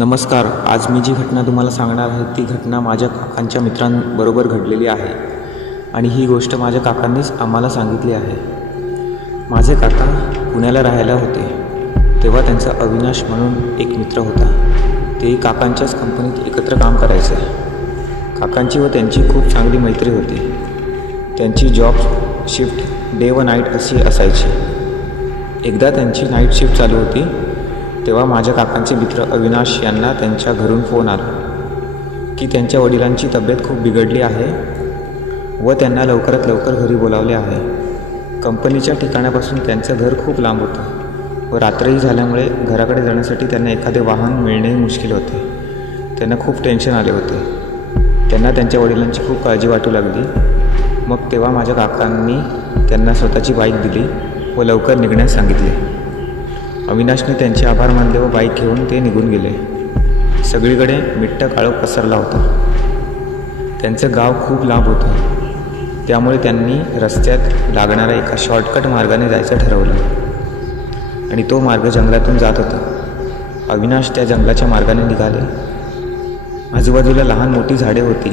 नमस्कार. आज मी जी घटना तुम्हाला सांगणार आहे ती घटना माझ्या काकांच्या मित्रांबरोबर घडलेली आहे आणि ही गोष्ट माझ्या काकांनीच आम्हाला सांगितली आहे. माझे काका पुण्याला राहायला होते तेव्हा त्यांचा अविनाश म्हणून एक मित्र होता. तेही काकांच्याच कंपनीत एकत्र काम करायचे. काकांची व त्यांची खूप चांगली मैत्री होती. त्यांची जॉब शिफ्ट डे व नाईट अशी असायची. एकदा त्यांची नाईट शिफ्ट चालू होती तेव्हा माझ्या काकांचे मित्र अविनाश यांना त्यांच्या घरून फोन आला की त्यांच्या वडिलांची तब्येत खूप बिघडली आहे व त्यांना लवकरात लवकर घरी बोलावले आहे. कंपनीच्या ठिकाणापासून त्यांचं घर खूप लांब होतं व रात्रही झाल्यामुळे घराकडे जाण्यासाठी त्यांना एखादे वाहन मिळणे मुश्किल होते. त्यांना खूप टेन्शन आले होते. त्यांना त्यांच्या वडिलांची खूप काळजी वाटू लागली. मग तेव्हा माझ्या काकांनी त्यांना स्वतःची बाईक दिली व लवकर निघण्यास सांगितले. अविनाशने त्यांचे आभार मानले व बाईक घेऊन ते निघून गेले. सगळीकडे मिट्ट काळोख पसरला होता. त्यांचं गाव खूप लांब होतं त्यामुळे त्यांनी रस्त्यात लागणाऱ्या एका शॉर्टकट मार्गाने जायचं ठरवलं आणि तो मार्ग जंगलातून जात होता. अविनाश त्या जंगलाच्या मार्गाने निघाले. आजूबाजूला लहान मोठी झाडे होती.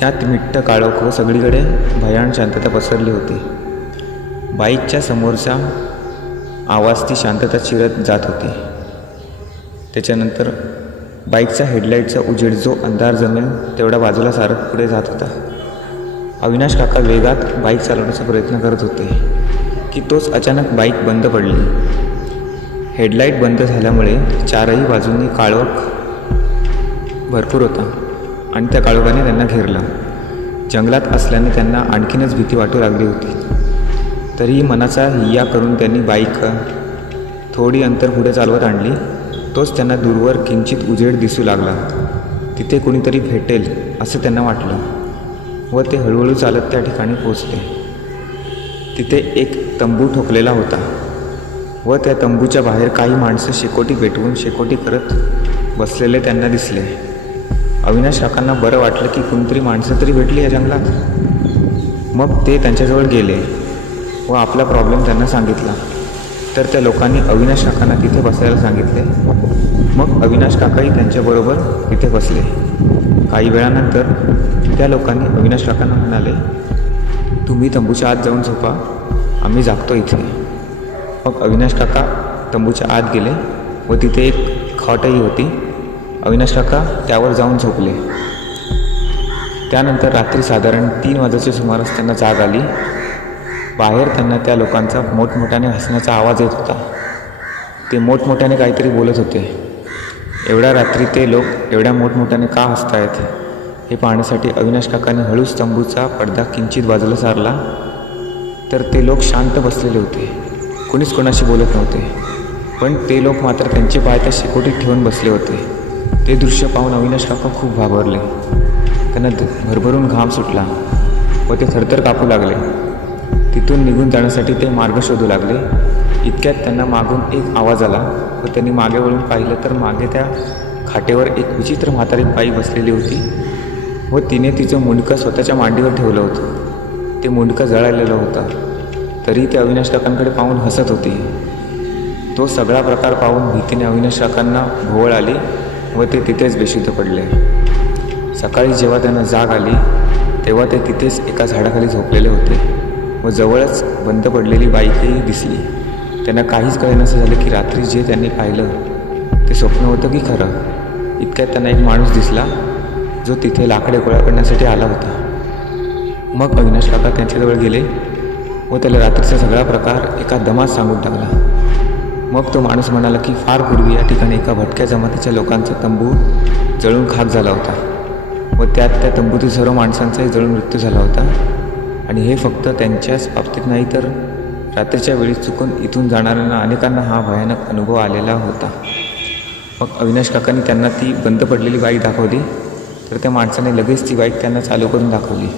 त्यात मिट्ट काळोख व सगळीकडे भयान शांतता पसरली होती. बाईकच्या समोरचा आवाज ती शांतता चिरत जात होती. त्याच्यानंतर बाईकचा हेडलाईटचा उजेड जो अंधार जमेल तेवढा बाजूला सारत पुढे जात होता. अविनाश काका वेगात बाईक चालवण्याचा प्रयत्न करत होते की तोच अचानक बाईक बंद पडली. हेडलाईट बंद झाल्यामुळे चारही बाजूंनी काळोख भरपूर होता आणि त्या काळोखाने त्यांना घेरला. जंगलात असल्याने त्यांना आणखीनच भीती वाटू लागली होती. तरीही मनाचा हिय्या करून त्यांनी बाईक थोडी अंतर पुढे चालवत आणली. तोच त्यांना दूरवर किंचित उजेड दिसू लागला. तिथे कोणीतरी भेटेल असं त्यांना वाटलं व ते हळूहळू चालत त्या ठिकाणी पोचले. तिथे एक तंबू ठोकलेला होता व त्या तंबूच्या बाहेर काही माणसं शेकोटी पेटवून शेकोटी करत बसलेले त्यांना दिसले. अविनाश काकांना बरं वाटलं की कोणतरी माणसं तरी भेटली या जंगलात. मग ते त्यांच्याजवळ गेले व आपला प्रॉब्लेम त्यांना सांगितला. तर त्या लोकांनी अविनाश काकांना तिथे बसायला सांगितले. मग अविनाश काकाही त्यांच्याबरोबर तिथे बसले. काही वेळानंतर त्या लोकांनी अविनाश काकांना म्हणाले, तुम्ही तंबूच्या आत जाऊन झोपा, आम्ही जागतो इथे. मग अविनाश काका तंबूच्या आत गेले व तिथे एक खाटही होती. अविनाश काका त्यावर जाऊन झोपले. त्यानंतर रात्री साधारण 3 वाजेच्या सुमारास त्यांना जाग आली. बाहेर त्यांना त्या लोकांचा मोठमोठ्याने हसण्याचा आवाज येत होता. ते मोठमोठ्याने काहीतरी बोलत होते. एवढ्या रात्री ते लोक एवढ्या मोठमोठ्याने का हसतायत हे पाहण्यासाठी अविनाश काकांनी हळूच तंबूचा पडदा किंचित बाजूला सारला. तर ते लोक शांत बसलेले होते. कोणीच कोणाशी बोलत नव्हते. पण ते लोक मात्र त्यांचे पाय त्या शेकोटीत ठेवून बसले होते. ते दृश्य पाहून अविनाश काका खूप घाबरले. त्यांना भरभरून घाम सुटला व ते थरथर कापू लागले. तिथून निघून जाण्यासाठी ते मार्ग शोधू लागले. इतक्यात त्यांना मागून एक आवाज आला व त्यांनी मागे वळून पाहिलं तर मागे त्या खाटेवर एक विचित्र म्हातारी बाई बसलेली होती व तिने तिचं मुंडकं स्वतःच्या मांडीवर ठेवलं होतं. ते मुंडकं जळालेलं होतं. तरी ते अविनाश काकांकडे पाहून हसत होती. तो सगळा प्रकार पाहून भीतीने अविनाश काकांना भोवळ आली व ते तिथेच बेशुद्ध पडले. सकाळी जेव्हा त्यांना जाग आली तेव्हा ते तिथेच एका झाडाखाली झोपलेले होते व जवळच बंद पडलेली बाईकही दिसली. त्यांना काहीच कळेनासे झाले की रात्री जे त्यांनी पाहिलं ते स्वप्न होतं की खरं. इतक्यात त्यांना एक माणूस दिसला जो तिथे लाकडे गोळा करण्यासाठी आला होता. मग अविनाश काका त्यांच्याजवळ गेले व त्याला रात्रीचा सगळा प्रकार एका दमात सांगून टाकला. मग तो माणूस म्हणाला की फार पूर्वी या ठिकाणी एका भटक्या जमातीच्या लोकांचा तंबू जळून खाक झाला होता व त्यात त्या तंबूतील सर्व माणसांचाही जळून मृत्यू झाला होता आणि हे फक्त त्यांच्याच बाबतीत नाही तर रात्रीच्या वेळी चुकून इथून जाणाऱ्यांना अनेकांना हा भयानक अनुभव आलेला होता. मग अविनाश काकांनी त्यांना ती बंद पडलेली बाईक दाखवली. तर त्या माणसाने लगेच ती बाईक त्यांना चालू करून दाखवली.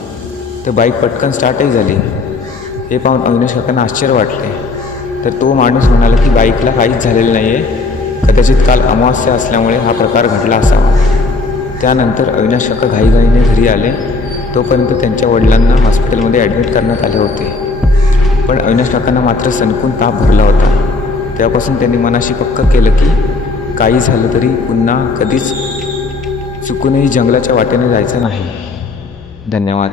तर बाईक पटकन स्टार्टही झाली. हे पाहून अविनाश काकांना आश्चर्य वाटले. तर तो माणूस म्हणाला की बाईकला काहीच झालेलं नाही आहे, कदाचित काल अमावास्या असल्यामुळे हा प्रकार घडला असावा. त्यानंतर अविनाश काका घाईघाईने घरी आले. तोपर्यंत त्यांच्या वडिलांना हॉस्पिटलमध्ये ॲडमिट करण्यात आले होते. पण अविनाश काकांना मात्र सणकून ताप भरला होता. तेव्हापासून त्यांनी मनाशी पक्क केलं की काही झालं तरी पुन्हा कधीच चुकूनही जंगलाच्या वाटेने जायचं नाही. धन्यवाद.